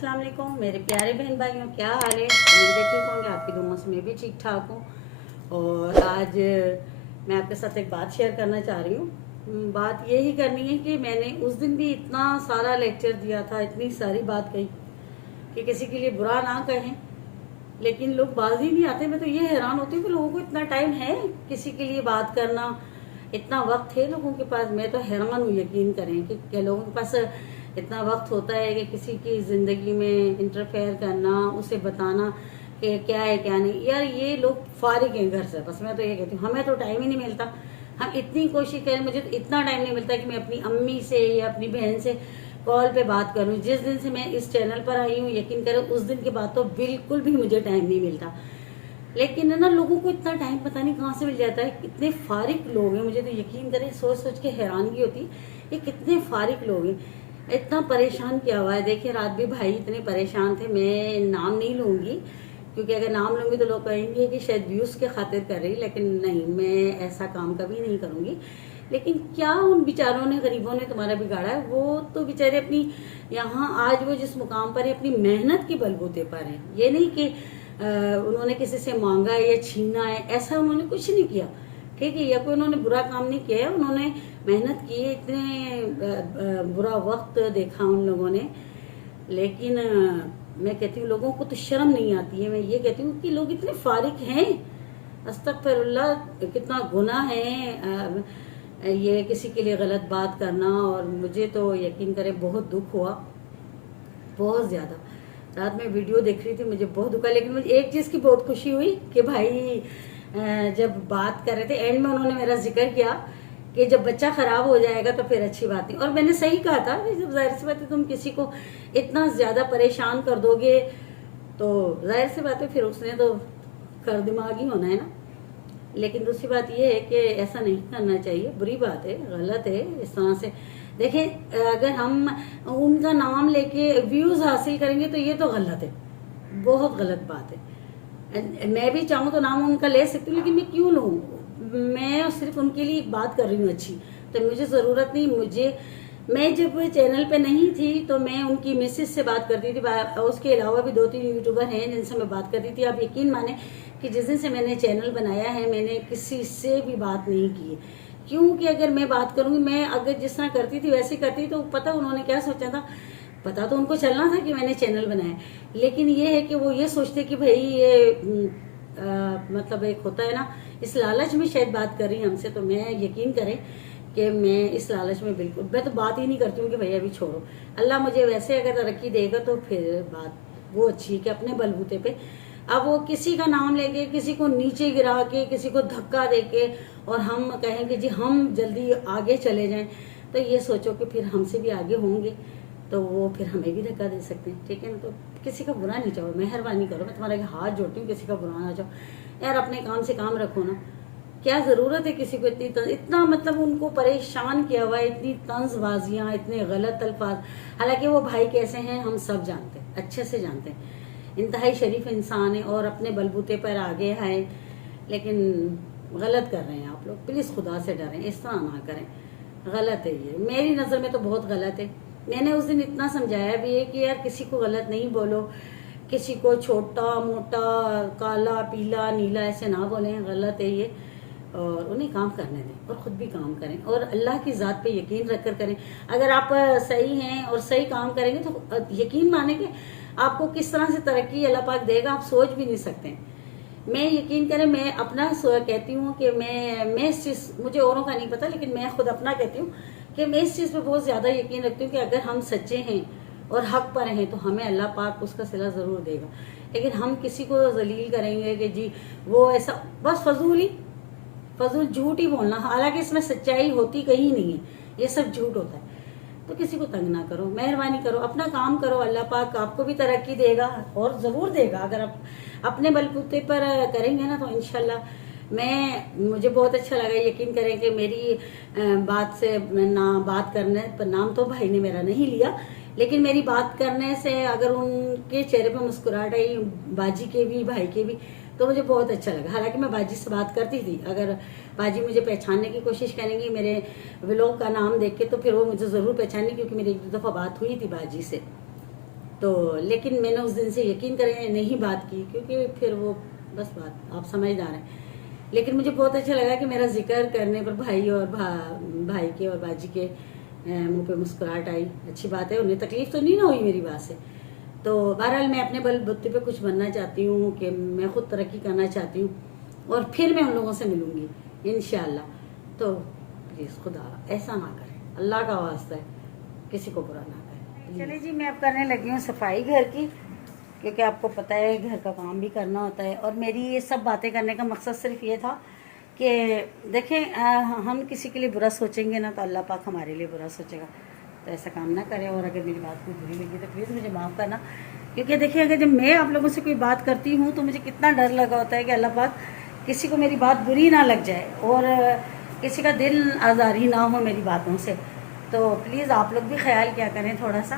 अस्सलाम वालेकुम मेरे प्यारे बहन भाइयों, क्या हाल है। उम्मीद है ठीक होंगे। आपकी दुआओं से मैं भी ठीक ठाक हूँ। और आज मैं आपके साथ एक बात शेयर करना चाह रही हूँ। बात यही करनी है कि मैंने उस दिन भी इतना सारा लेक्चर दिया था, इतनी सारी बात कही कि किसी के लिए बुरा ना कहें, लेकिन लोग बाज ही नहीं आते। मैं तो ये हैरान होती हूँ कि लोगों को इतना टाइम है किसी के लिए बात करना, इतना वक्त है लोगों के पास। मैं तो हैरान हूँ, यकीन करें कि क्या लोगों के पास इतना वक्त होता है कि किसी की ज़िंदगी में इंटरफेयर करना, उसे बताना कि क्या है क्या नहीं। यार ये लोग फारिग हैं घर से। बस मैं तो ये कहती हूँ, हमें तो टाइम ही नहीं मिलता। हम इतनी कोशिश करें, मुझे तो इतना टाइम नहीं मिलता कि मैं अपनी अम्मी से या अपनी बहन से कॉल पे बात करूं। जिस दिन से मैं इस चैनल पर आई हूँ, यकीन करें उस दिन के बाद तो बिल्कुल भी मुझे टाइम नहीं मिलता। लेकिन है ना, लोगों को इतना टाइम पता नहीं कहाँ से मिल जाता है। कितने फारिग लोग हैं, मुझे तो यकीन करें सोच सोच के हैरानगी होती है। ये कितने फारिग लोग हैं, इतना परेशान किया हुआ है। देखिए रात भी भाई इतने परेशान थे। मैं नाम नहीं लूंगी क्योंकि अगर नाम लूंगी तो लोग कहेंगे कि शायद व्यूज के खातिर कर रही, लेकिन नहीं, मैं ऐसा काम कभी नहीं करूंगी। लेकिन क्या उन बेचारों ने, गरीबों ने तुम्हारा बिगाड़ा है। वो तो बेचारे अपनी यहाँ आज वो जिस मुकाम पर है अपनी मेहनत के बलबूते पर है। ये नहीं कि उन्होंने किसी से मांगा है या छीना है, ऐसा उन्होंने कुछ नहीं किया। ठीक है, या कोई उन्होंने बुरा काम नहीं किया है। उन्होंने मेहनत की है, इतने बुरा वक्त देखा उन लोगों ने। लेकिन मैं कहती हूँ लोगों को तो शर्म नहीं आती है। मैं ये कहती हूँ कि लोग इतने फारिग हैं, अस्तगफिरुल्लाह, कितना गुनाह है ये किसी के लिए गलत बात करना। और मुझे तो यकीन करें बहुत दुख हुआ, बहुत ज़्यादा। रात में वीडियो देख रही थी, मुझे बहुत दुखा। लेकिन मुझे एक चीज़ की बहुत खुशी हुई कि भाई जब बात कर रहे थे एंड में उन्होंने मेरा जिक्र किया कि जब बच्चा खराब हो जाएगा तो फिर अच्छी बात नहीं। और मैंने सही कहा था, जब जाहिर सी बात है तुम किसी को इतना ज़्यादा परेशान कर दोगे तो जाहिर सी बात है फिर उसने तो कर दिमाग ही होना है ना। लेकिन दूसरी बात यह है कि ऐसा नहीं करना चाहिए, बुरी बात है, गलत है इस तरह से। देखें अगर हम उनका नाम लेके व्यूज हासिल करेंगे तो ये तो गलत है, बहुत गलत बात है। मैं भी चाहूँ तो नाम उनका ले सकती हूँ, लेकिन मैं क्यों लूँ। मैं सिर्फ उनके लिए एक बात कर रही हूँ अच्छी, तो मुझे ज़रूरत नहीं। मैं जब चैनल पे नहीं थी तो मैं उनकी मिसेज से बात करती थी। उसके अलावा भी 2-3 यूट्यूबर हैं जिनसे मैं बात करती थी। आप यकीन माने कि जिस दिन से मैंने चैनल बनाया है मैंने किसी से भी बात नहीं की। क्योंकि अगर मैं बात करूंगी, मैं अगर जिस तरह करती थी वैसे करती तो पता उन्होंने क्या सोचा था, पता तो उनको चलना था कि मैंने चैनल बनाया। लेकिन ये है कि वो ये सोचते कि भाई ये मतलब एक होता है ना, इस लालच में शायद बात कर रही हमसे। तो मैं यकीन करें कि मैं इस लालच में बिल्कुल, मैं तो बात ही नहीं करती हूँ कि भैया अभी छोड़ो। अल्लाह मुझे वैसे अगर तरक्की देगा तो फिर बात वो अच्छी है कि अपने बलबूते पे। अब वो किसी का नाम लेके, किसी को नीचे गिरा के, किसी को धक्का देके और हम कहें कि जी हम जल्दी आगे चले जाएं, तो ये सोचो कि फिर हमसे भी आगे होंगे तो वो फिर हमें भी धक्का दे सकते हैं। ठीक है ना, तो किसी का बुरा नहीं चाहो, मेहरबानी करो, मैं तुम्हारे हाथ जोड़ती हूँ, किसी का बुरा ना चाहो यार। अपने काम से काम रखो ना, क्या ज़रूरत है किसी को इतना मतलब उनको परेशान किया हुआ है, इतनी तंजबाजियाँ, इतने गलत अल्फाज। हालांकि वो भाई कैसे हैं हम सब जानते हैं, अच्छे से जानते हैं। इंतहाई शरीफ इंसान है और अपने बलबूते पर आगे आए, लेकिन गलत कर रहे हैं आप लोग। प्लीज़ खुदा से डरें, इस तरह ना करें, गलत है ये। मेरी नज़र में तो बहुत गलत है। मैंने उस दिन इतना समझाया भी है कि यार किसी को गलत नहीं बोलो, किसी को छोटा मोटा, काला पीला नीला ऐसे ना बोलें, गलत है ये। और उन्हें काम करने दें और ख़ुद भी काम करें और अल्लाह की ज़ात पे यकीन रखकर करें। अगर आप सही हैं और सही काम करेंगे तो यकीन माने कि आपको किस तरह से तरक्की अल्लाह पाक देगा, आप सोच भी नहीं सकते। मैं यकीन करें, मैं अपना कहती हूँ कि मैं इस चीज़, मुझे औरों का नहीं पता लेकिन मैं खुद अपना कहती हूँ कि मैं इस चीज़ पे बहुत ज़्यादा यकीन रखती हूँ कि अगर हम सच्चे हैं और हक पर हैं तो हमें अल्लाह पाक उसका सिला ज़रूर देगा। लेकिन हम किसी को जलील करेंगे कि जी वो ऐसा, बस फजूल झूठ ही बोलना, हालांकि इसमें सच्चाई होती कहीं नहीं है, ये सब झूठ होता है। तो किसी को तंग ना करो, मेहरबानी करो, अपना काम करो, अल्लाह पाक आपको भी तरक्की देगा और ज़रूर देगा। अगर आप अपने बलबूते पर करेंगे ना तो इंशाल्लाह। मुझे बहुत अच्छा लगा, यकीन करें कि मेरी बात से ना बात करने पर, नाम तो भाई ने मेरा नहीं लिया, लेकिन मेरी बात करने से अगर उनके चेहरे पर मुस्कुराहट आई, बाजी के भी भाई के भी, तो मुझे बहुत अच्छा लगा। हालांकि मैं बाजी से बात करती थी, अगर बाजी मुझे पहचानने की कोशिश करेंगी मेरे व्लॉग का नाम देख के तो फिर वो मुझे ज़रूर पहचानेगी, क्योंकि मेरी एक दो दफ़ा बात हुई थी बाजी से। तो लेकिन मैंने उस दिन से यकीन करें नहीं बात की, क्योंकि फिर वो बस बात आप समझदार हैं। लेकिन मुझे बहुत अच्छा लगा कि मेरा जिक्र करने पर भाई और भाई के और बाजी के मुंह पे मुस्कुराहट आई। अच्छी बात है, उन्हें तकलीफ तो नहीं ना हुई मेरी बात से। तो बहरहाल मैं अपने बलबूते पे कुछ बनना चाहती हूँ कि मैं खुद तरक्की करना चाहती हूँ, और फिर मैं उन लोगों से मिलूंगी इंशाल्लाह। तो प्लीज़ खुदा ऐसा ना करे, अल्लाह का वास्ता है, किसी को बुरा ना करे। चलिए जी, मैं अब करने लगी हूँ सफाई घर की, क्योंकि आपको पता है घर का काम भी करना होता है। और मेरी ये सब बातें करने का मकसद सिर्फ ये था कि देखें, हम किसी के लिए बुरा सोचेंगे ना तो अल्लाह पाक हमारे लिए बुरा सोचेगा। तो ऐसा काम ना करें, और अगर मेरी बात को बुरी लगी तो प्लीज़ मुझे माफ़ करना। क्योंकि देखिए, अगर जब मैं आप लोगों से कोई बात करती हूँ तो मुझे कितना डर लगा होता है कि अल्लाह पाक किसी को मेरी बात बुरी ना लग जाए और किसी का दिल आज़ारी ना हो मेरी बातों से। तो प्लीज़ आप लोग भी ख्याल किया करें थोड़ा सा,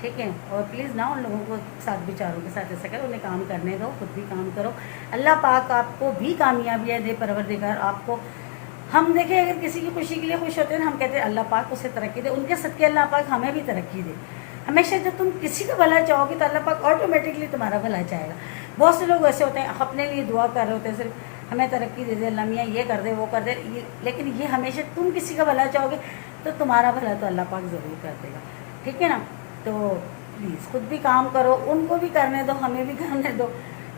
ठीक है। और प्लीज़ ना उन लोगों को साथ बेचारों के साथ ऐसा करो, उन्हें काम करने दो, खुद भी काम करो। अल्लाह पाक आपको भी कामयाबियाँ दे, परवरदिगार आपको। हम देखें, अगर किसी की खुशी के लिए खुश होते हैं ना, हम कहते हैं अल्लाह पाक उसे तरक्की दे, उनके सदके अल्लाह पाक हमें भी तरक्की दे। हमेशा जब तुम किसी का भला चाहोगे तो अल्लाह पाक ऑटोमेटिकली तुम्हारा भला चाहेगा। बहुत से लोग ऐसे होते हैं अपने लिए दुआ कर रहे होते हैं, सिर्फ हमें तरक्की दे दे अल्लाह मियाँ, ये कर दे वो कर दे, लेकिन ये हमेशा तुम किसी का भला चाहोगे तो तुम्हारा भला तो अल्लाह पाक ज़रूर कर देगा, ठीक है ना। तो प्लीज़ खुद भी काम करो, उनको भी करने दो, हमें भी करने दो,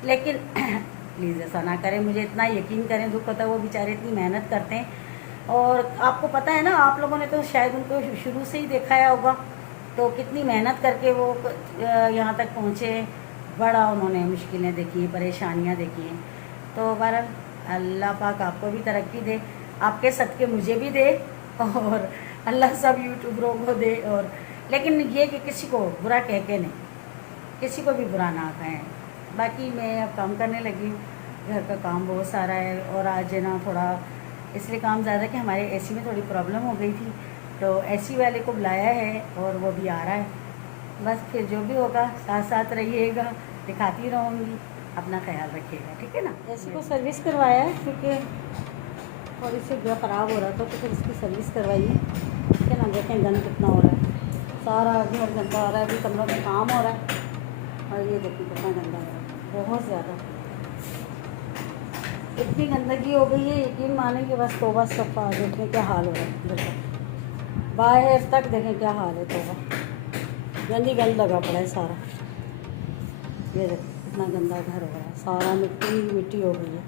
लेकिन प्लीज़ ऐसा ना करें। मुझे इतना यकीन करें, दुख होता है, वो बेचारे इतनी मेहनत करते हैं। और आपको पता है ना, आप लोगों ने तो शायद उनको शुरू से ही देखा होगा, तो कितनी मेहनत करके वो यहाँ तक पहुँचे। बड़ा उन्होंने मुश्किलें देखी, परेशानियाँ देखी हैं। तो बहरहाल अल्लाह पाक आपको भी तरक्की दे, आपके सदके मुझे भी दे, और अल्लाह सब यूट्यूबरों को दे। और लेकिन ये कि किसी को बुरा कह के नहीं, किसी को भी बुरा ना कहें। बाकी मैं अब काम करने लगी हूँ, घर का काम बहुत सारा है। और आज है ना थोड़ा इसलिए काम ज़्यादा कि हमारे एसी में थोड़ी प्रॉब्लम हो गई थी, तो एसी वाले को बुलाया है और वो भी आ रहा है। बस फिर जो भी होगा साथ साथ रहिएगा, दिखाती रहूँगी, अपना ख्याल रखिएगा, ठीक है ना। एसी को सर्विस करवाया है क्योंकि थोड़ी सी ख़राब हो रहा था, तो फिर इसकी सर्विस करवाई है, ठीक है ना। देखें गंद कितना हो रहा है, सारा घर गंदा हो रहा है। अभी कमरों में काम हो रहा है और ये देखिए कितना गंदा हो रहा है, बहुत ज़्यादा। इतनी गंदगी हो गई है, यकीन माने कि बस तौबा सफ़ा। देखें क्या हाल हो रहा है, देखो बाहर तक देखें क्या हाल है, तौबा गंदी गंद लगा पड़ा है सारा। ये देखो इतना गंदा घर हो रहा है, सारा मिट्टी मिट्टी हो गई है।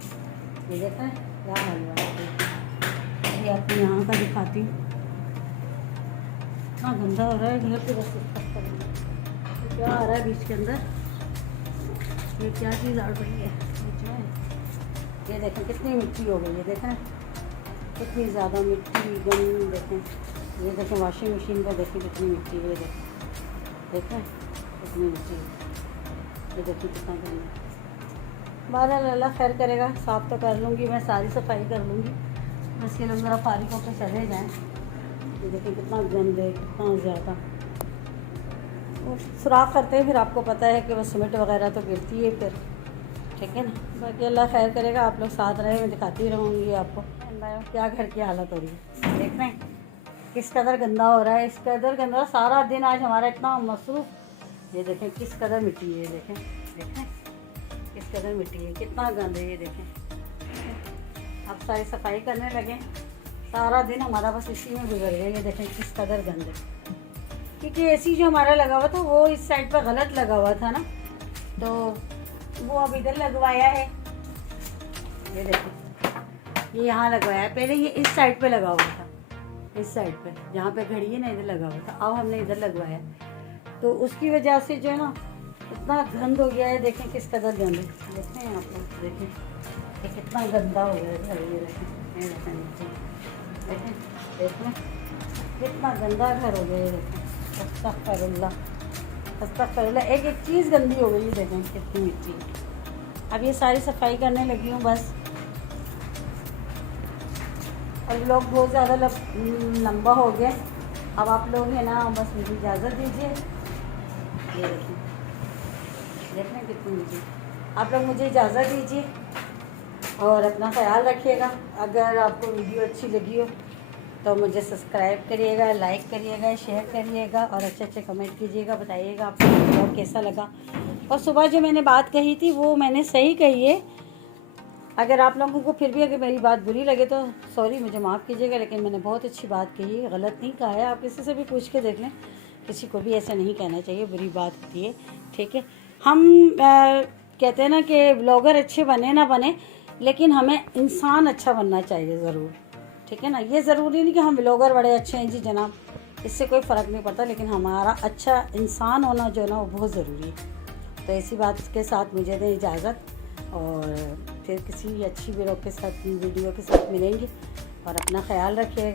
ये देखें क्या हाल हुआ है। ये आपको यहाँ का दिखाती हूँ, इतना गंदा हो रहा है घर पे। बस तो क्या आ रहा है बीच के अंदर, ये क्या चीज़ आ रही है बीच में। ये देखें कितनी मिट्टी हो गई है, देखें कितनी ज़्यादा मिट्टी गंद। देखें ये देखें वॉशिंग मशीन पर देखें कितनी मिट्टी है, ये देखें कितनी मिट्टी है, ये देखिए कितना गंदा। बहरहाल अल्लाह खैर करेगा, साफ़ तो कर लूँगी मैं, सारी सफाई कर लूँगी। बस ये लोग ज़रा फारिग होकर चले जाएँ। ये देखिए कितना गंद है, कितना ज़्यादा। सुराख करते हैं, फिर आपको पता है कि बस सीमेंट वगैरह तो गिरती है फिर, ठीक है ना। बाकी अल्लाह खैर करेगा, आप लोग साथ रहे, मैं दिखाती रहूँगी आपको क्या घर की हालत हो रही है। देख रहे हैं किस कदर गंदा हो रहा है, इस कदर गंदा सारा दिन आज हमारा इतना मसरूफ़। ये देखें किस कदर मिट्टी है, देखें देखें किस कदर मिट्टी है, कितना गंद है। ये देखें अब सारी सफाई करने लगे, सारा दिन हमारा बस इसी में गुजर गया। ये देखें किस कदर गंद है, क्योंकि एसी जो हमारा लगा हुआ था वो इस साइड पर गलत लगा हुआ था ना, तो वो अब इधर लगवाया है। ये देखो ये यहाँ लगवाया है, पहले ये इस साइड पे लगा हुआ था, इस साइड पे जहाँ पे घड़ी है ना इधर लगा हुआ था, अब हमने इधर लगवाया। तो उसकी वजह से जो है ना इतना गंद हो गया है। देखें किस कदर गंद है, देखें आप लोग, देखें ये कितना गंदा हो गया है घर। ये देखें, ये देखें नीचे, देखें देखें कितना गंदा घर हो गया है। देखें अस्तगफिरुल्लाह अस्तगफिरुल्लाह, एक एक चीज़ गंदी हो गई है। देखें कितनी मिट्टी। अब ये सारी सफाई करने लगी हूँ बस। और ब्लॉग बहुत ज़्यादा लंबा हो गया, अब आप लोग है ना बस मुझे इजाज़त दीजिए। ये देखें कितनी मुझे, आप लोग मुझे इजाज़त दीजिए और अपना ख्याल रखिएगा। अगर आपको वीडियो अच्छी लगी हो तो मुझे सब्सक्राइब करिएगा, लाइक करिएगा, शेयर करिएगा और अच्छे अच्छे कमेंट कीजिएगा, बताइएगा आपको कैसा लगा। और सुबह जो मैंने बात कही थी वो मैंने सही कही है। अगर आप लोगों को फिर भी अगर मेरी बात बुरी लगे तो सॉरी, मुझे माफ़ कीजिएगा, लेकिन मैंने बहुत अच्छी बात कही है, गलत नहीं कहा है। आप किसी से भी पूछ के देख लें, किसी को भी ऐसा नहीं कहना चाहिए, बुरी बात होती है, ठीक है। हम कहते हैं ना कि ब्लॉगर अच्छे बने ना बने, लेकिन हमें इंसान अच्छा बनना चाहिए ज़रूर, ठीक है ना। ये ज़रूरी नहीं कि हम ब्लॉगर बड़े अच्छे हैं जी जनाब, इससे कोई फ़र्क नहीं पड़ता, लेकिन हमारा अच्छा इंसान होना जो है ना वो बहुत ज़रूरी है। तो ऐसी बात के साथ मुझे दें इजाज़त, और फिर किसी अच्छी वीडियो के साथ मिलेंगे, और अपना ख्याल रखिएगा।